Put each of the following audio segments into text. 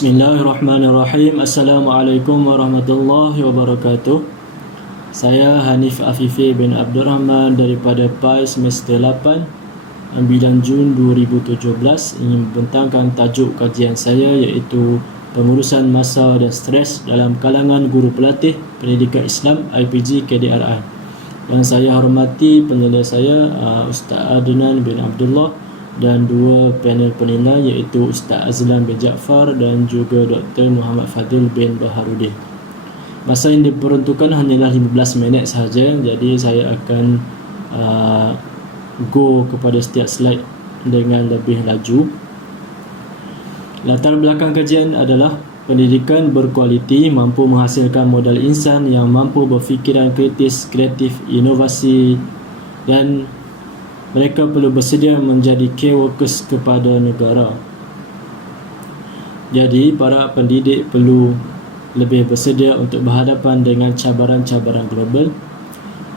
Bismillahirrahmanirrahim. Assalamualaikum warahmatullahi wabarakatuh. Saya Hanif Afifi bin Abdul Rahman daripada PAI semester 8 9 Jun 2017 ingin membentangkan tajuk kajian saya iaitu pengurusan masa dan stres dalam kalangan guru pelatih pendidikan Islam IPG KDRI. Yang saya hormati penyelidik saya Ustaz Adnan bin Abdullah dan dua panel penilai iaitu Ustaz Azlan bin Jaafar dan juga Dr. Muhammad Fadil bin Baharudin. Masa yang diperuntukkan hanyalah 15 minit sahaja, jadi saya akan go kepada setiap slide dengan lebih laju. Latar belakang kajian adalah pendidikan berkualiti mampu menghasilkan modal insan yang mampu berfikiran kritis, kreatif, inovasi, dan mereka perlu bersedia menjadi key workers kepada negara. Jadi, para pendidik perlu lebih bersedia untuk berhadapan dengan cabaran-cabaran global.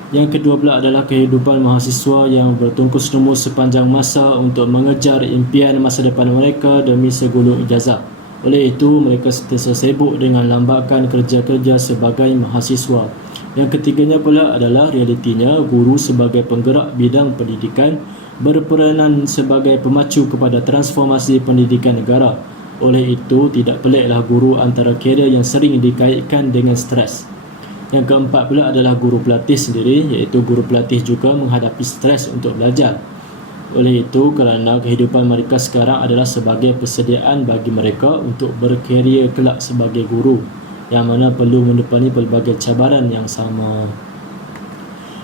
Yang kedua pula adalah kehidupan mahasiswa yang bertungkus lumus sepanjang masa untuk mengejar impian masa depan mereka demi segulung ijazah. Oleh itu, mereka sentiasa sibuk dengan lambakan kerja-kerja sebagai mahasiswa. Yang ketiganya pula adalah realitinya guru sebagai penggerak bidang pendidikan berperanan sebagai pemacu kepada transformasi pendidikan negara. Oleh itu, tidak peliklah guru antara karier yang sering dikaitkan dengan stres. Yang keempat pula adalah guru pelatih sendiri, iaitu guru pelatih juga menghadapi stres untuk belajar. Oleh itu, kerana kehidupan mereka sekarang adalah sebagai persediaan bagi mereka untuk berkarier kelak sebagai guru, yang mana perlu menepani pelbagai cabaran yang sama.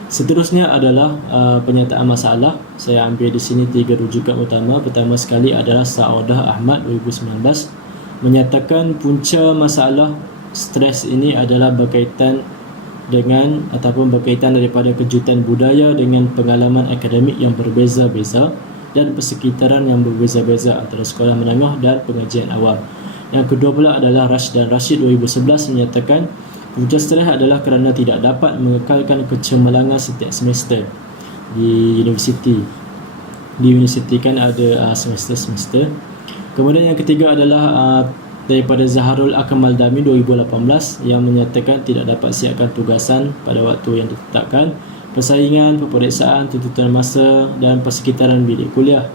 Seterusnya adalah penyataan masalah. Saya ambil di sini 3 rujukan utama. Pertama sekali adalah Saodah Ahmad 2019 menyatakan punca masalah stres ini adalah berkaitan dengan ataupun berkaitan daripada kejutan budaya dengan pengalaman akademik yang berbeza-beza dan persekitaran yang berbeza-beza antara sekolah menengah dan pengajian awam. Yang kedua pula adalah Rash dan Rashid 2011 menyatakan punca stres adalah kerana tidak dapat mengekalkan kecemerlangan setiap semester di universiti. Di universiti kan ada semester-semester. Kemudian yang ketiga adalah daripada Zaharul Akmal Dami 2018 yang menyatakan tidak dapat siapkan tugasan pada waktu yang ditetapkan, persaingan, peperiksaan, tuntutan masa dan persekitaran bilik kuliah.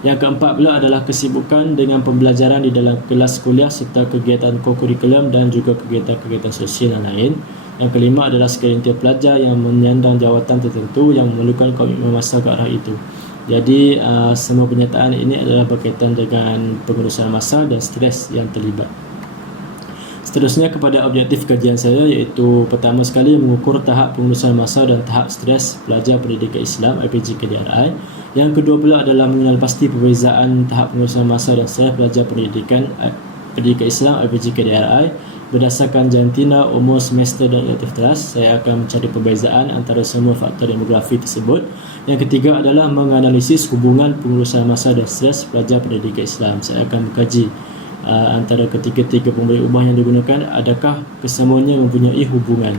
Yang keempat pula adalah kesibukan dengan pembelajaran di dalam kelas kuliah serta kegiatan kokurikulum dan juga kegiatan-kegiatan sosial yang lain. Yang kelima adalah segelintir pelajar yang menyandang jawatan tertentu yang memerlukan komitmen masa ke arah itu. Jadi semua penyataan ini adalah berkaitan dengan pengurusan masa dan stres yang terlibat. Seterusnya kepada objektif kajian saya iaitu pertama sekali mengukur tahap pengurusan masa dan tahap stres pelajar pendidikan Islam IPG KDRI. Yang kedua pula adalah mengenal pasti perbezaan tahap pengurusan masa dan stres pelajar pendidikan Islam IPG KDRI berdasarkan jantina, umur, semester dan elektif teras. Saya akan mencari perbezaan antara semua faktor demografi tersebut. Yang ketiga adalah menganalisis hubungan pengurusan masa dan stres pelajar pendidikan Islam. Saya akan mengkaji antara ketiga-tiga pemberi ubah yang digunakan, adakah kesemuanya mempunyai hubungan.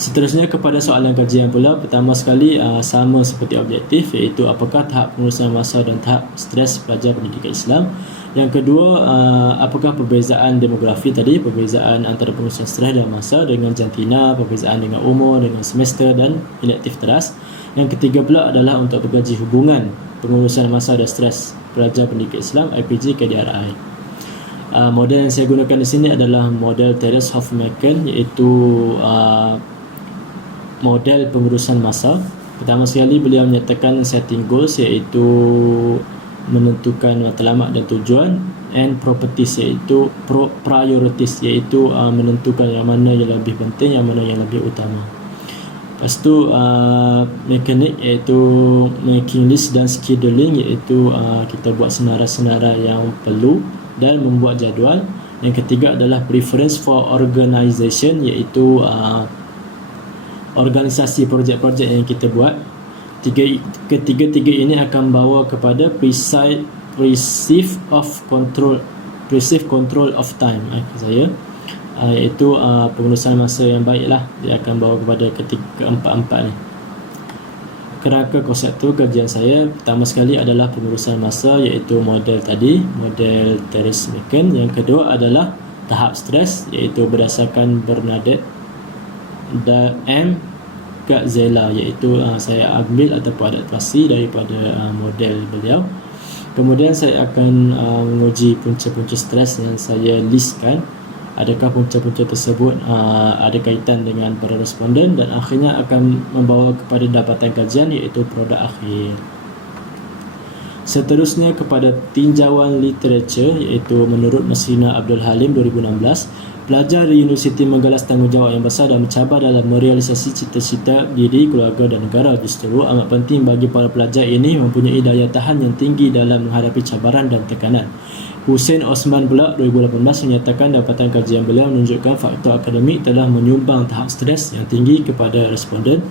Seterusnya kepada soalan kajian pula. Pertama sekali sama seperti objektif, iaitu apakah tahap pengurusan masa dan tahap stres pelajar pendidikan Islam. Yang kedua, apakah perbezaan demografi tadi, perbezaan antara pengurusan stres dan masa dengan jantina, perbezaan dengan umur, dengan semester dan elektif teras. Yang ketiga pula adalah untuk mengkaji hubungan pengurusan masa dan stres pelajar pendidikan Islam IPG KDRI. Model yang saya gunakan di sini adalah model Terence Hoffmann, iaitu model pengurusan masa. Pertama sekali beliau menyatakan setting goals, iaitu menentukan matlamat dan tujuan, and properties, iaitu priorities, iaitu menentukan yang mana yang lebih penting, yang mana yang lebih utama. Lepas tu mekanik, iaitu making list dan scheduling, iaitu kita buat senarai-senarai yang perlu dan membuat jadual. Yang ketiga adalah preference for organisation, iaitu organisasi projek-projek yang kita buat. Ketiga-tiga ini akan bawa kepada perceived control of time iaitu pengurusan masa yang baiklah. Dia akan bawa kepada keempat-empat ni. kerangka konsep tu kajian saya pertama sekali adalah pengurusan masa, iaitu model tadi, model Terence McKen. Yang kedua adalah tahap stres, iaitu berdasarkan Bernadette dan M. Gatzella, iaitu saya ambil ataupun adaptasi daripada model beliau. Kemudian saya akan menguji punca-punca stres yang saya listkan, adakah punca-punca tersebut ada kaitan dengan para responden, dan akhirnya akan membawa kepada dapatan kajian, iaitu produk akhir. Seterusnya kepada tinjauan literatur, iaitu menurut Masrina Abdul Halim 2016, pelajar di universiti menggalas tanggungjawab yang besar dan mencabar dalam merealisasi cita-cita diri, keluarga dan negara. Justru amat penting bagi para pelajar ini mempunyai daya tahan yang tinggi dalam menghadapi cabaran dan tekanan. Hussein Osman pula 2018 menyatakan dapatan kajian beliau menunjukkan faktor akademik telah menyumbang tahap stres yang tinggi kepada responden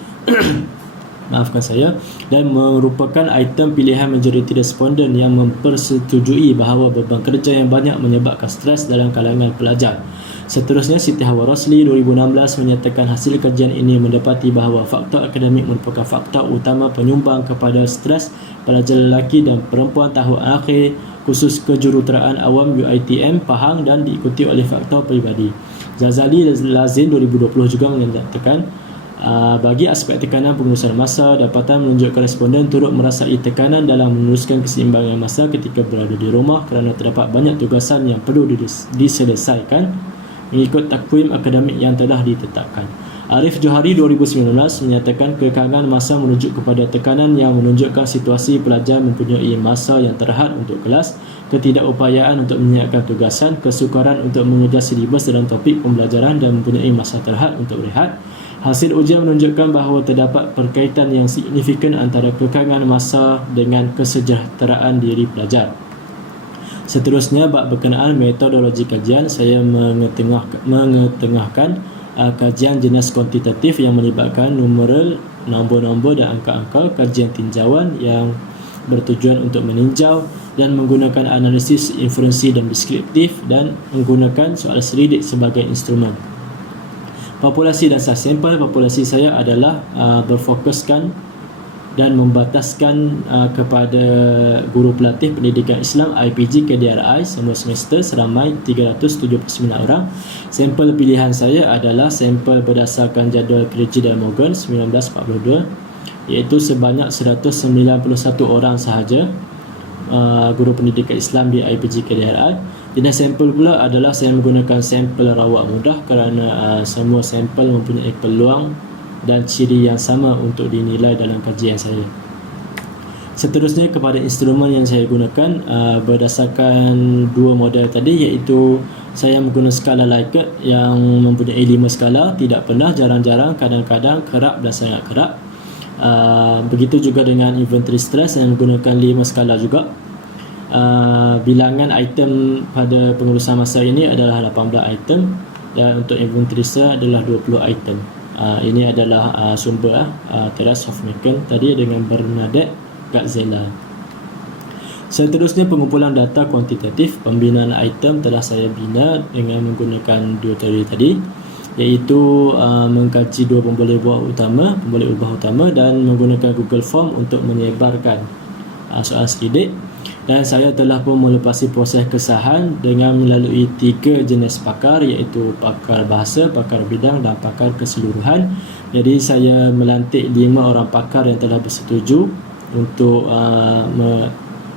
maafkan saya, dan merupakan item pilihan majoriti responden yang mempersetujui bahawa beban kerja yang banyak menyebabkan stres dalam kalangan pelajar. Seterusnya, Siti Hawa Rosli 2016 menyatakan hasil kajian ini mendapati bahawa faktor akademik merupakan faktor utama penyumbang kepada stres pelajar lelaki dan perempuan tahun akhir, khusus kejuruteraan awam UiTM Pahang, dan diikuti oleh faktor peribadi. Ghazali Lazin 2020 juga menyatakan bagi aspek tekanan pengurusan masa, dapatan menunjukkan responden turut merasai tekanan dalam meneruskan keseimbangan masa ketika berada di rumah kerana terdapat banyak tugasan yang perlu diselesaikan mengikut takwim akademik yang telah ditetapkan. Arif Johari 2019 menyatakan kekangan masa merujuk kepada tekanan yang menunjukkan situasi pelajar mempunyai masa yang terhad untuk kelas, ketidakupayaan untuk menyiapkan tugasan, kesukaran untuk mengejar silibus dalam topik pembelajaran dan mempunyai masa terhad untuk berehat. Hasil ujian menunjukkan bahawa terdapat perkaitan yang signifikan antara kekangan masa dengan kesejahteraan diri pelajar. Seterusnya, bab berkenaan metodologi kajian, saya mengetengahkan kajian jenis kuantitatif yang melibatkan numeral, nombor-nombor dan angka-angka, kajian tinjauan yang bertujuan untuk meninjau dan menggunakan analisis inferensi dan deskriptif, dan menggunakan soal selidik sebagai instrumen. Populasi dan saiz sampel populasi saya adalah berfokuskan dan membataskan kepada guru pelatih pendidikan Islam IPG KDRI semua semester seramai 379 orang. Sampel pilihan saya adalah sampel berdasarkan jadual Krejci dan Morgan 1942, iaitu sebanyak 191 orang sahaja guru pendidikan Islam di IPG KDRI. Jenis sampel pula adalah saya menggunakan sampel rawat mudah kerana semua sampel mempunyai peluang dan ciri yang sama untuk dinilai dalam kajian saya. Seterusnya, kepada instrumen yang saya gunakan berdasarkan dua model tadi, iaitu saya menggunakan skala Likert yang mempunyai 5 skala, tidak pernah, jarang-jarang, kadang-kadang, kerap dan sangat kerap. Begitu juga dengan inventory stress yang menggunakan 5 skala juga. Bilangan item pada pengurusan masa ini adalah 18 item, dan untuk inventory stress adalah 20 item. Ini adalah sumber Terence McKen tadi dengan Bernadette Gatzella. Seterusnya, pengumpulan data kuantitatif. Pembinaan item telah saya bina dengan menggunakan dua teori tadi, iaitu mengkaji dua pemboleh ubah utama dan menggunakan Google Form untuk menyebarkan soal selidik. Dan saya telah pun melepasi proses kesahan dengan melalui 3 jenis pakar, iaitu pakar bahasa, pakar bidang dan pakar keseluruhan. Jadi saya melantik 5 orang pakar yang telah bersetuju untuk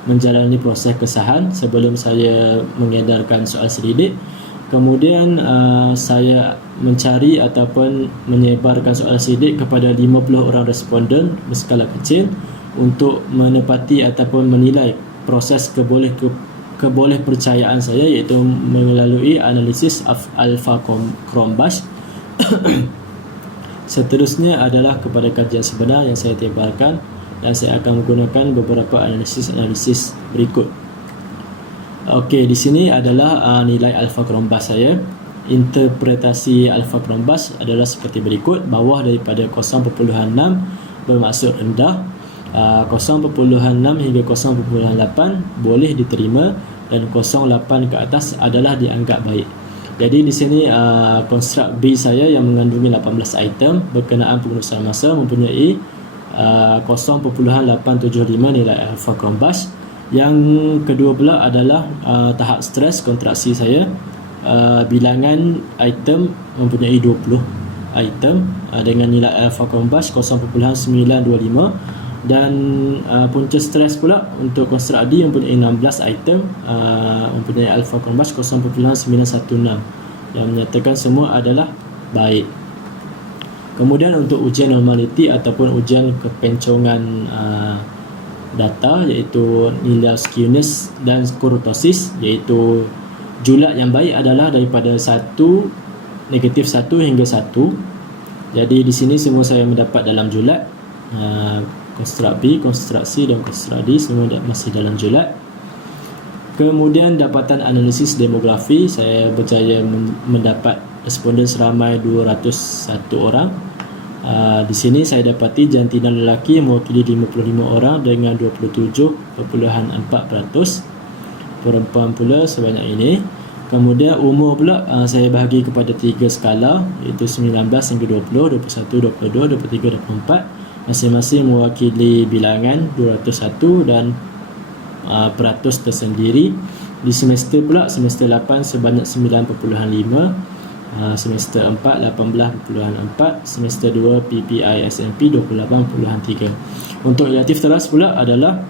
menjalani proses kesahan sebelum saya mengedarkan soal selidik. Kemudian saya mencari ataupun menyebarkan soal selidik kepada 50 orang responden berskala kecil untuk menepati ataupun menilai proses keboleh percayaan saya, iaitu melalui analisis alpha Cronbach. Seterusnya adalah kepada kajian sebenar yang saya tebarkan, dan saya akan menggunakan beberapa analisis berikut. Okey, di sini adalah nilai alpha Cronbach saya. Interpretasi alpha Cronbach adalah seperti berikut. Bawah daripada 0.6 bermaksud rendah, 0.6 hingga 0.8 boleh diterima, dan 0.8 ke atas adalah dianggap baik. Jadi di sini konstruk B saya yang mengandungi 18 item berkenaan pengurusan masa mempunyai 0.875 nilai alpha combust. Yang kedua pula adalah tahap stres kontraksi saya. Bilangan item mempunyai 20 item dengan nilai alpha combust 0.925, dan punca stres pula untuk konstruk D mempunyai 16 item, mempunyai alpha combust 0.916, yang menyatakan semua adalah baik. Kemudian untuk ujian normaliti ataupun ujian kepencongan data, iaitu nilai skewness dan kurtosis, iaitu julat yang baik adalah daripada -1 hingga 1. Jadi di sini semua saya mendapat dalam julat. Konstruk B, konstruk C dan konstruk D semua masih dalam julat. Kemudian dapatan analisis demografi, saya berjaya mendapat responden seramai 201 orang. Di sini saya dapati jantina lelaki mewakili 55 orang dengan 27.4%, perempuan pula sebanyak ini. Kemudian umur pula saya bahagi kepada 3 skala, iaitu 19 hingga 20, 21, 22, 23, 24. Masing-masing mewakili bilangan 201 dan peratus tersendiri. Di semester pula, semester 8 sebanyak 9.5, semester 4 18.4, semester 2 PPI SMP 28.3. Untuk elektif teras pula adalah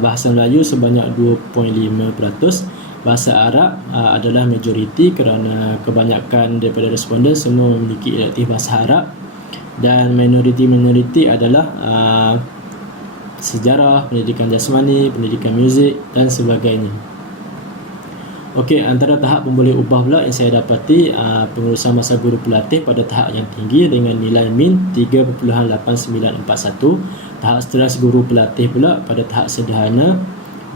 bahasa Melayu sebanyak 2.5%, bahasa Arab adalah majoriti kerana kebanyakan daripada responden semua memiliki elektif bahasa Arab, dan minoriti adalah sejarah, pendidikan jasmani, pendidikan muzik dan sebagainya. Okey, antara tahap pemboleh ubah pula yang saya dapati, pengurusan masa guru pelatih pada tahap yang tinggi dengan nilai min 3.8941. Tahap stres guru pelatih pula pada tahap sederhana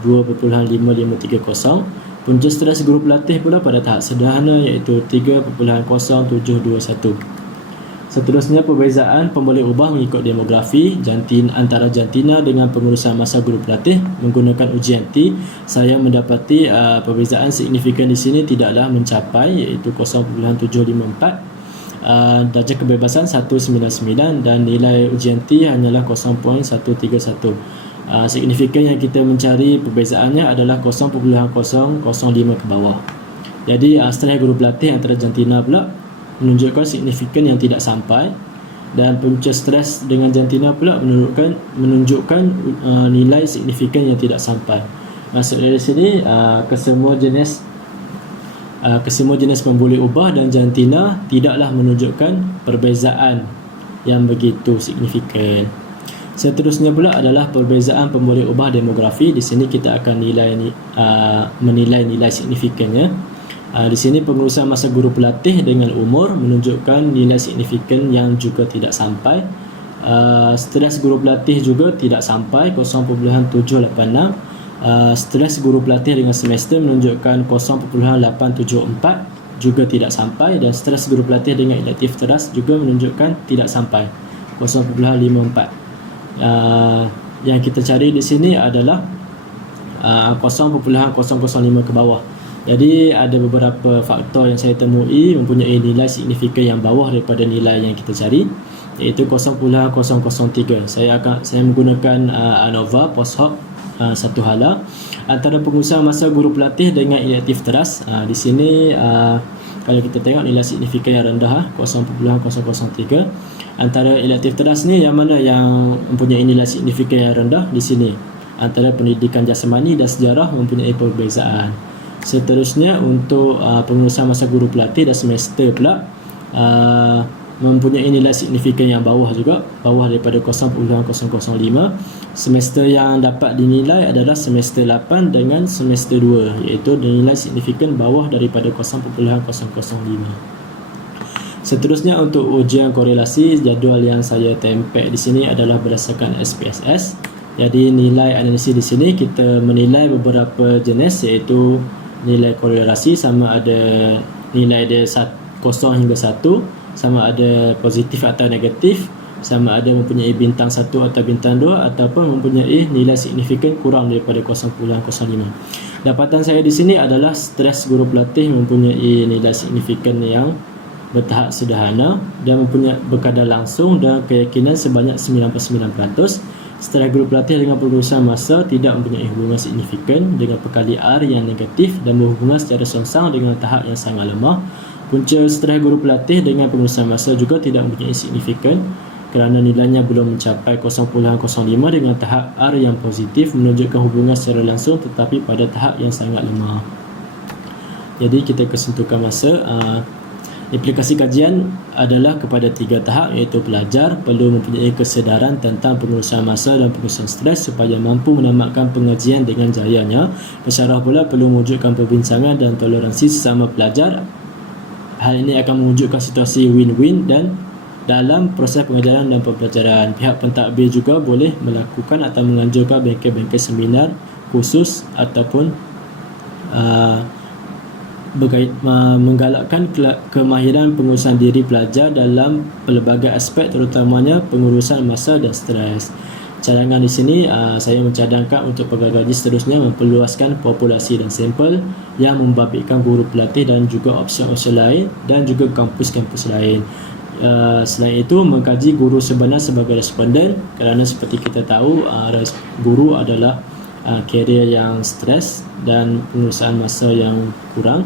2.5530. Punca stres guru pelatih pula pada tahap sederhana iaitu 3.0721. Seterusnya perbezaan pemboleh ubah mengikut demografi antara jantina dengan pengurusan masa guru pelatih menggunakan ujian T. Saya mendapati perbezaan signifikan di sini tidaklah mencapai, iaitu 0.754, darjah kebebasan 199 dan nilai ujian T hanyalah 0.131. Signifikan yang kita mencari perbezaannya adalah 0.005 ke bawah. Jadi stres guru pelatih antara jantina pula menunjukkan signifikan yang tidak sampai, dan punca stres dengan jantina pula menunjukkan nilai signifikan yang tidak sampai. Maksud dari sini kesemua jenis pemboleh ubah dan jantina tidaklah menunjukkan perbezaan yang begitu signifikan. Seterusnya pula adalah perbezaan pemboleh ubah demografi. Di sini kita akan menilai nilai signifikannya. Di sini pengurusan masa guru pelatih dengan umur menunjukkan nilai signifikan yang juga tidak sampai. Stres guru pelatih juga tidak sampai, 0.786. Stres guru pelatih dengan semester menunjukkan 0.874, juga tidak sampai, dan stres guru pelatih dengan elektif teras juga menunjukkan tidak sampai, 0.54. Yang kita cari di sini adalah 0.005 ke bawah. Jadi ada beberapa faktor yang saya temui mempunyai nilai signifikan yang bawah daripada nilai yang kita cari, iaitu 0.003. Saya menggunakan ANOVA post hoc satu hala antara pengurusan masa guru pelatih dengan elektif teras. Di sini kalau kita tengok nilai signifikan yang rendah, 0.003. Antara elektif teras ni yang mana yang mempunyai nilai signifikan yang rendah? Di sini antara pendidikan jasmani dan sejarah mempunyai perbezaan. Seterusnya untuk pengurusan masa guru pelatih dan semester pula mempunyai nilai signifikan yang bawah juga, bawah daripada 0.005. Semester yang dapat dinilai adalah semester 8 dengan semester 2, iaitu nilai signifikan bawah daripada 0.005. Seterusnya untuk ujian korelasi, jadual yang saya tempel di sini adalah berdasarkan SPSS. Jadi nilai analisis di sini kita menilai beberapa jenis, iaitu nilai korelasi sama ada nilai dia 0 hingga 1, sama ada positif atau negatif, sama ada mempunyai bintang 1 atau bintang 2, ataupun mempunyai nilai signifikan kurang daripada 0.05. Dapatan saya di sini adalah stres guru pelatih mempunyai nilai signifikan yang bertahap sederhana dan mempunyai berkadar langsung dan keyakinan sebanyak 99%. Setelah guru pelatih dengan pengurusan masa tidak mempunyai hubungan signifikan dengan perkali R yang negatif dan berhubungan secara songsang dengan tahap yang sangat lemah. Punca setelah guru pelatih dengan pengurusan masa juga tidak mempunyai signifikan kerana nilainya belum mencapai 0.05 dengan tahap R yang positif menunjukkan hubungan secara langsung tetapi pada tahap yang sangat lemah. Jadi kita kesentuhkan masa. Implikasi kajian adalah kepada 3 tahap, iaitu pelajar perlu mempunyai kesedaran tentang pengurusan masa dan pengurusan stres supaya mampu menamatkan pengajian dengan jayanya. Pensyarah pula perlu mewujudkan perbincangan dan toleransi sesama pelajar. Hal ini akan mewujudkan situasi win-win dan dalam proses pengajaran dan pembelajaran. Pihak pentadbir juga boleh melakukan atau menganjurkan bengkel-bengkel seminar khusus ataupun menggalakkan kemahiran pengurusan diri pelajar dalam pelbagai aspek terutamanya pengurusan masa dan stres. Cadangan di sini saya mencadangkan untuk pegawai gaji seterusnya memperluaskan populasi dan sampel yang membabitkan guru pelatih dan juga opsi-opsi lain dan juga kampus-kampus lain. Selain itu mengkaji guru sebenar sebagai responden kerana seperti kita tahu guru adalah karier yang stres dan pengurusan masa yang kurang.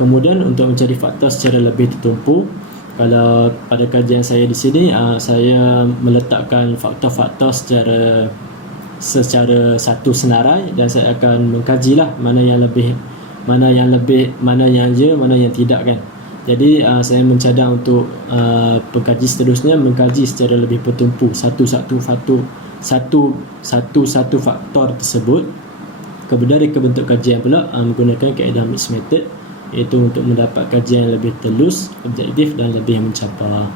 Kemudian untuk mencari faktor secara lebih tertumpu, kalau pada kajian saya di sini saya meletakkan faktor-faktor secara satu senarai dan saya akan mengkajilah mana yang tidak kan. Jadi saya mencadang untuk pengkaji seterusnya mengkaji secara lebih bertumpu satu-satu faktor tersebut. Kemudian reka bentuk kajian pula menggunakan kaedah mixed method, iaitu untuk mendapat kajian yang lebih telus, objektif dan lebih mencapai.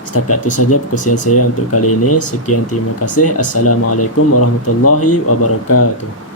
Setakat itu saja perkongsian saya untuk kali ini. Sekian, terima kasih. Assalamualaikum warahmatullahi wabarakatuh.